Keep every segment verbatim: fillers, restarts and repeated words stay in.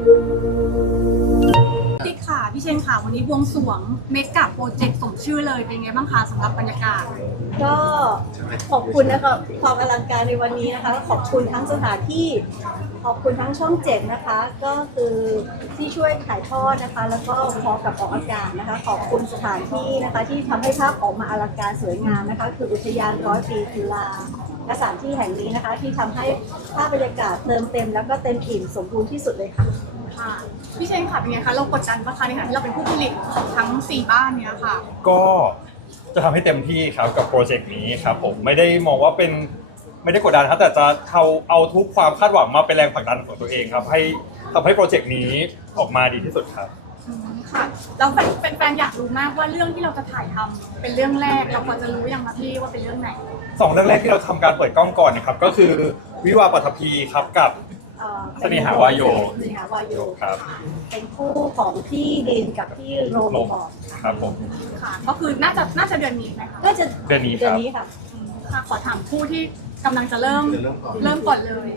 ติ๊กค่ะพี่เชนค่ะวันนี้บวงสรวงเมกะโปรเจกต์สมชื่อเลยเป็นไงบ้างคะสำหรับบรรยากาศก็ขอบคุณนะคะความอลังการในวันนี้นะคะขอบคุณทั้งสถานที่ขอบคุณทั้งช่องเจ็ดนะคะก็คือที่ช่วยถ่ายทอดนะคะแล้วก็พอกับออกอากาศนะคะขอบคุณสถานที่นะคะที่ทำให้ภาพออกมาอลังการสวยงามนะคะคืออุทยานร้อยปีจุฬาสถานที่แห่งนี้นะคะที่ทำให้ภาพบรรยากาศเติมเต็มแล้วก็เต็มอิ่มสมบูรณ์ที่สุดเลยค่ะค่ะพี่เชนค่ะเป็นไงคะเรากดดันปะคะในฐานะที่เราเป็นผู้ผลิตของทั้งสี่บ้านเนี้ยค่ะก็จะทำให้เต็มที่ครับกับโปรเจกต์นี้ครับผมไม่ได้มองว่าเป็นไม่ได้กดดันครับแต่จะเอาเอาทุกความคาดหวังมาเป็นแรงผลักดันของตัวเองครับให้ทำให้โปรเจกต์นี้ออกมาดีที่สุดครับค่ะแล้วเป็นแฟนๆอยากรู้มากว่าเรื่องที่เราจะถ่ายทำเป็นเรื่องแรกเราควรจะรู้ยังคะพี่ว่าเป็นเรื่องไหนสองเรื่องแรกที่เราทำการเปิดกล้องก่อนนะครับก็คือวิวาห์ปัทภีครับกับเสน่หาวายโยเสน่หาวายโยครับเป็นคู่ของพี่ดินกับพี่โรมบอกครับผมค่ะก็คือน่าจะน่าจะเดือนนี้ไหมคะน่าจะเดือนนี้เดือนนี้ค่ะค่ะขอถามคู่ที่กำลังจะเริ่มเริ่มก่อนเลย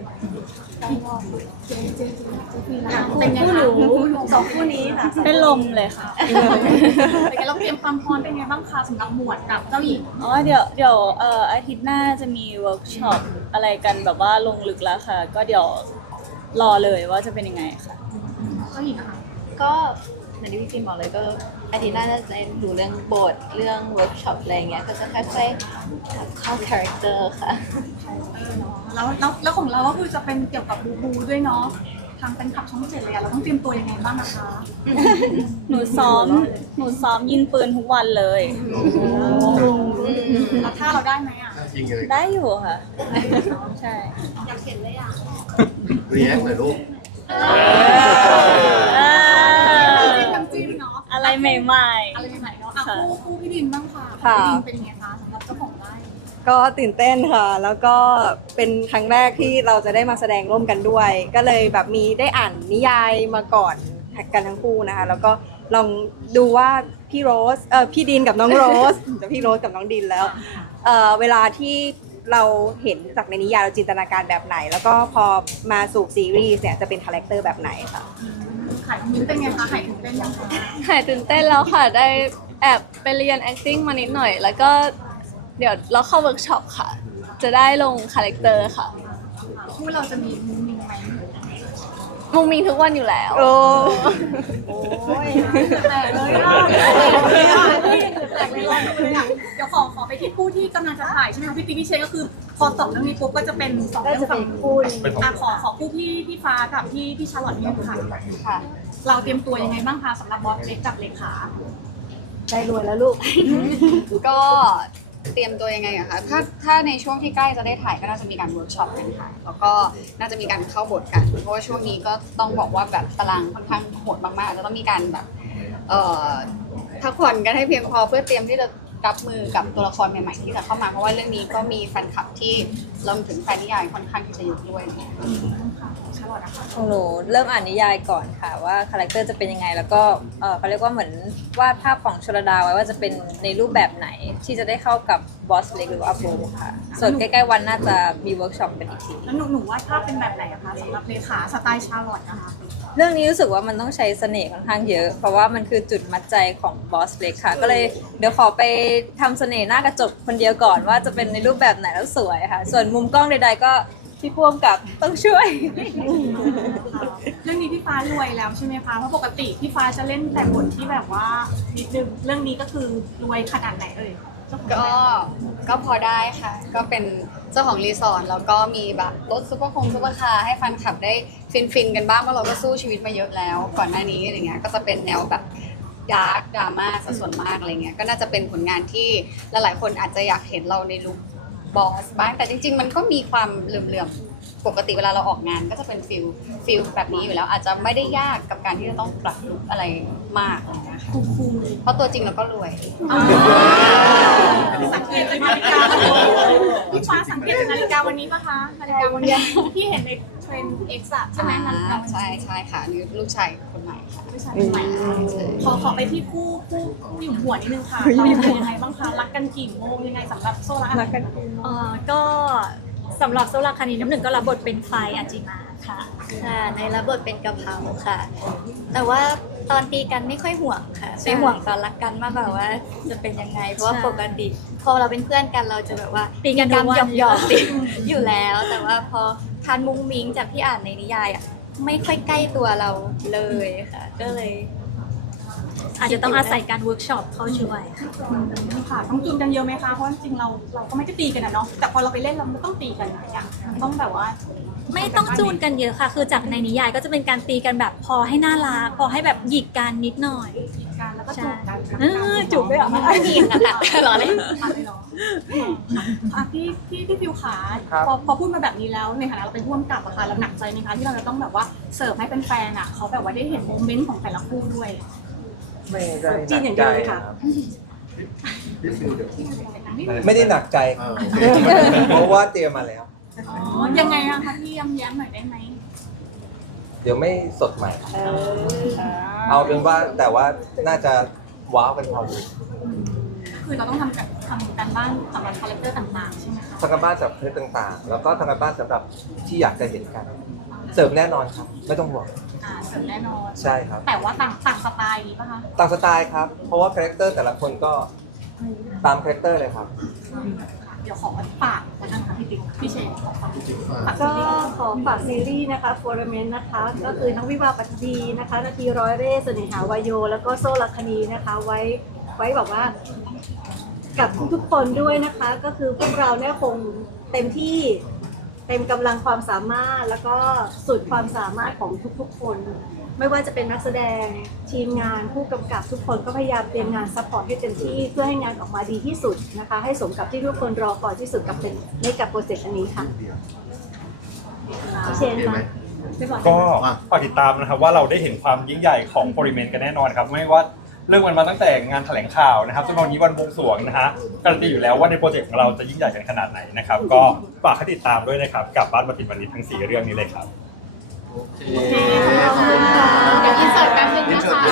เป็นไงคะสองคู่นี้ค่ะเป็นลมเลยค่ะเป็นไงเราเตรียมความพร้อมเป็นไงบ้างคะสำหรับหมวดกับเจ้าหญิงอ๋อเดี๋ยวเดี๋ยวเอ่ออาทิตย์หน้าจะมีเวิร์กช็อปอะไรกันแบบว่าลงลึกแล้วค่ะก็เดี๋ยวรอเลยว่าจะเป็นยังไงค่ะเจ้าหญิงนะคะก็เหมือนที่พี่จิมบอกเลยก็อาทิตย์หน้าจะดูเรื่องบทเรื่องเวิร์กช็อปอะไรเงี้ยก็จะค่อยๆเข้าคาแรคเตอร์ค่ะแล้วแล้วแล้วของเราก็คือจะเป็นเกี่ยวกับบูบูด้วยเนาะทางเป็นขับช่องเจ็ดเลยอะเราต้องเตรียมตัวยังไงบ้างนะคะหนูซ้อมหนูซ้อมยิงปืนทุกวันเลยแล้วถ้าเราได้ไหมอ่ะได้อยู่ค่ะใช่อยากเห็นเลยอ่ะเรียกเลยลูกน้ำจิ้มเนาะอะไรใหม่ๆอะไรใหม่ๆเนาะคู่คู่พี่ดินบ้างค่ะพี่ดินเป็นยังไงคะสำหรับเจ้าของไร่ก็ตื่นเต้นค่ะแล้วก็เป็นครั้งแรกที่เราจะได้มาแสดงร่วมกันด้วยก็เลยแบบมีได้อ่านนิยายมาก่อนกันทั้งคู่นะคะแล้วก็ลองดูว่าพี่โรสเออพี่ดินกับน้องโรสจะพี่โรสกับน้องดินแล้วเออเวลาที่เราเห็นจากในนิยายเราจินตนาการแบบไหนแล้วก็พอมาสู่ซีรีส์เนี่ยจะเป็นคาแรคเตอร์แบบไหนค่ะขายมิ้นเป็นไงคะขายตื่นเต้นยังคะหายตื่นเต้นแล้วค่ะได้แอบไปเรียน acting มานิดหน่อยแล้วก็เดี๋ยวเราเข้าเวิร์กช็อปค่ะจะได้ลงคาแรคเตอร์ค่ะคู่เราจะมีมุ้งมิ้งไหมมุ้งมิ้งทุกวันอยู่แล้วโอ้โอ้ยแปลกเลยอ่ะแปลกเลยอ่ะแปลกเลยอ่ะเดี๋ยวขอขอไปที่คู่ที่กำลังจะถ่ายใช่ไหมคะพี่ติ๊กพี่เชนก็คือพอสองเรื่องนี้ปุ๊บก็จะเป็นสองเรื่องฝั่งคู่อ่ะขอขอคู่พี่พี่ฟ้ากับพี่พี่ชาร์ลอตนี่ค่ะค่ะเราเตรียมตัวยังไงบ้างคะสำหรับบอสเล็กกับเลขาได้รวยแล้วลูกก็เตรียมตัวยังไงอะคะถ้าถ้าในช่วงที่ใกล้จะได้ถ่ายก็น่าจะมีการเวิร์กช็อปกันค่ะแล้วก็น่าจะมีการเข้าบทกันเพราะว่าช่วงนี้ก็ต้องบอกว่าแบบตารางค่อนข้างโหดมากๆแล้วต้องมีการแบบเอ่อพักผ่อนกันให้เพียงพอเพื่อเตรียมที่จะรับมือกับตัวละครใหม่ๆที่จะเข้ามาเพราะว่าเรื่องนี้ก็มีแฟนคลับที่รวมถึงแฟนนิยายค่อนข้างที่จะเยอะด้วยเนี่ยของหนูเริ่มอ่านนิยายก่อนค่ะว่าคาแรคเตอร์จะเป็นยังไงแล้วก็เออเขาเรียกว่าเหมือนวาดภาพของชลดาไว้ว่าจะเป็นในรูปแบบไหนที่จะได้เข้ากับบอสเล็กหรือว่าโบค่ะส่วนใกล้ๆวันน่าจะมีเวิร์กช็อปกันอีกทีแล้วหนูหนูวาดภาพเป็นแบบไหนอะคะสำหรับเลขาสไตล์ชาร์ลอตนะคะเรื่องนี้รู้สึกว่ามันต้องใช้เสน่ห์ค่อนข้างเยอะเพราะว่ามันคือจุดมัดใจของบอสเล็กค่ะก็เลยเดี๋ยวขอไปทำเสน่ห์หน้ากระจกคนเดียวก่อนว่าจะเป็นในรูปแบบไหนแล้วสวยค่ะส่วนมุมกล้องใดๆก็พี่พ่วงกับต้องช่วยเรื่องนี้พี่ฟ้ารวยแล้วใช่ไหมคะเพราะปกติพี่ฟ้าจะเล่นแต่บทที่แบบว่านิดนึงเรื่องนี้ก็คือรวยขนาดไหนเอ่ยก็ก็พอได้ค่ะก็เป็นเจ้าของรีสอร์ทแล้วก็มีแบบรถซุปเปอร์คงซุปเปอร์คาร์ให้แฟนคลับได้ฟินฟินกันบ้างเพราะเราก็สู้ชีวิตมาเยอะแล้วก่อนหน้านี้อะไรเงี้ยก็จะเป็นแนวแบบดาร์กดราม่าซะส่วนมากอะไรเงี้ยก็น่าจะเป็นผลงานที่หลายๆคนอาจจะอยากเห็นเราในลุคบอสบ้างแต่จริงๆมันก็มีความเหลื่อมๆปกติเวลาเราออกงานก็จะเป็นฟิลฟิลแบบนี้อยู่แล้วอาจจะไม่ได้ยากกับการที่จะต้องปรับลุคอะไรมากอะไรเงี้ยเพราะตัวจริงเราก็รวยสังเกตจากนาฬิกาพี่ฟ้าสังเกตจากนาฬิกาวันนี้ปะคะนาฬิกาวันนี้ที่เห็นในเทรนด์เอ็กซ์ใช่ไหมนาฬิกาใช่ใช่ค่ะนี่ลูกชายคนใหม่ค่ะลูกชายคนใหม่ขอขอไปที่คู่คู่คู่หยุ่มหัวนิดนึงค่ะเราเป็นยังไงบ้างคะรักกันกี่โมงยังไงสำหรับโซล่ารักกันเอ่อก็สำหรับโซลาคานีน้ำหนึ่งก็รับบทเป็นไฟอาจิมาค่ะค่ะในรับบทเป็นกะเพราค่ะ แต่ว่าตอนตีกันไม่ค่อยห่วงค่ะไปห่วงตอนรักกันมากกว่าว่าจะเป็นยังไง เพราะว่าใช่ปกติ พอเราเป็นเพื่อนกันเราจะแบบว่าตีกันมีการทุกวันหยอกหยอกๆตีอยู่แล้ว แต่ว่าพอทานมุ้งมิ้งจากที่อ่านในนิยายอ่ะไม่ค่อยใกล้ตัวเราเลยค่ะ ก็เลยอาจจะต้องอาศัยการเวิร์กช็อปเข้าช่วยค่ะค่ะต้องจูนกันเยอะไหมคะเพราะจริงๆเราเราก็ไม่ได้ตีกันนะเนาะแต่พอเราไปเล่นเราไม่ต้องตีกันอย่างต้องแบบว่าไม่ต้องจูนกันเยอะค่ะ คือจากในนิยายก็จะเป็นการตีกันแบบพอให้น่ารักพอให้แบบหยิกกันนิดหน่อยการแล้วก็จูบกันเออจูบด้วยเหรอไม่มีนะคะรอเลยอะไรเนาะอ่ะที่ที่ที่ฟิวขาพอพอพูดมาแบบนี้แล้วในฐานะเราเป็นผู้กำกับอะค่ะเราหนักใจไหมคะที่เราจะต้องแบบว่าเสิร์ฟให้เป็นแฟนๆอะเขาแบบว่าได้เห็นโมเมนต์ของแต่ละคู่ด้วยไม่ได้จีนอย่างเดียวเลยค่ะพี่ฟิวเดี๋ยวไม่ได้หนักใจเออโอเคเพราะว่าเตรียมมาแล้วอ๋อยังไงอะคะพี่ย้ำแย้มหน่อยได้ไหมเดี๋ยวไม่สดใหม่เออเอาเป็นว่าแต่ว่าน่าจะว้าวกันพอดีก็คือเราต้องทำกันทำการบ้านสำหรับคาแรคเตอร์ต่างๆใช่ไหมคะทางการบ้านสำหรับเพจต่างๆ แล้วก็ทางการบ้านสำหรับที่อยากจะเห็นกัน เสริมแน่นอนครับ ไม่ต้องห่วงอ่าเสริมแน่นอนใช่ครับแต่ว่าต่างต่างสไตล์นี้ป่ะคะตามสไตล์ครับ เพราะว่าคาแรคเตอร์แต่ละคนก็ตามคาแรคเตอร์เลยครับเดี๋ยวขอฝากแล้วกันค่ะพี่ติ๊กพี่เชนขอฝากฝากก็ขอฝากซีรีส์นะคะโฟร์เมนนะคะ ก็คือทั้งวิวาห์ปัตตีนะคะนาทีร้อยเร่ห์เสน่หาวายโย แล้วก็โซ่ลักคณีนะคะ ไว้ไว้แบบว่ากับทุกๆคนด้วยนะคะ ก็คือพวกเราเนี่ยคงเต็มที่เต็มกำลังความสามารถแล้วก็สุดความสามารถของทุกๆคน ไม่ว่าจะเป็นนักแสดงทีมงานผู้กำกับทุกคนก็พยายามเตรียมงานซัพพอร์ตให้เต็มที่เพื่อให้งานออกมาดีที่สุดนะคะ ให้สมกับที่ทุกคนรอคอยที่สุดกับเป็นในกับโปรเจกต์อันนี้ค่ะเชนโอเคไหมมาก็ฝากติดตามนะครับว่าเราได้เห็นความยิ่งใหญ่ของโปริเมนกันแน่นอนครับไม่ว่าเรื่องมันมาตั้งแต่งานแถลงข่าวนะครับจนวันนี้วันบวงสรวงนะฮะการันตีอยู่แล้วว่าในโปรเจกต์ของเราจะยิ่งใหญ่กันขนาดไหนนะครับก็ฝากให้ติดตามด้วยนะครับกับบ้านบัณฑิตวันนี้ทั้งสี่เรื่องนี้เลยครับโอเคเดี๋ยวอินเสิร์ตแป๊บนึงอินนะเสิร์ตคะ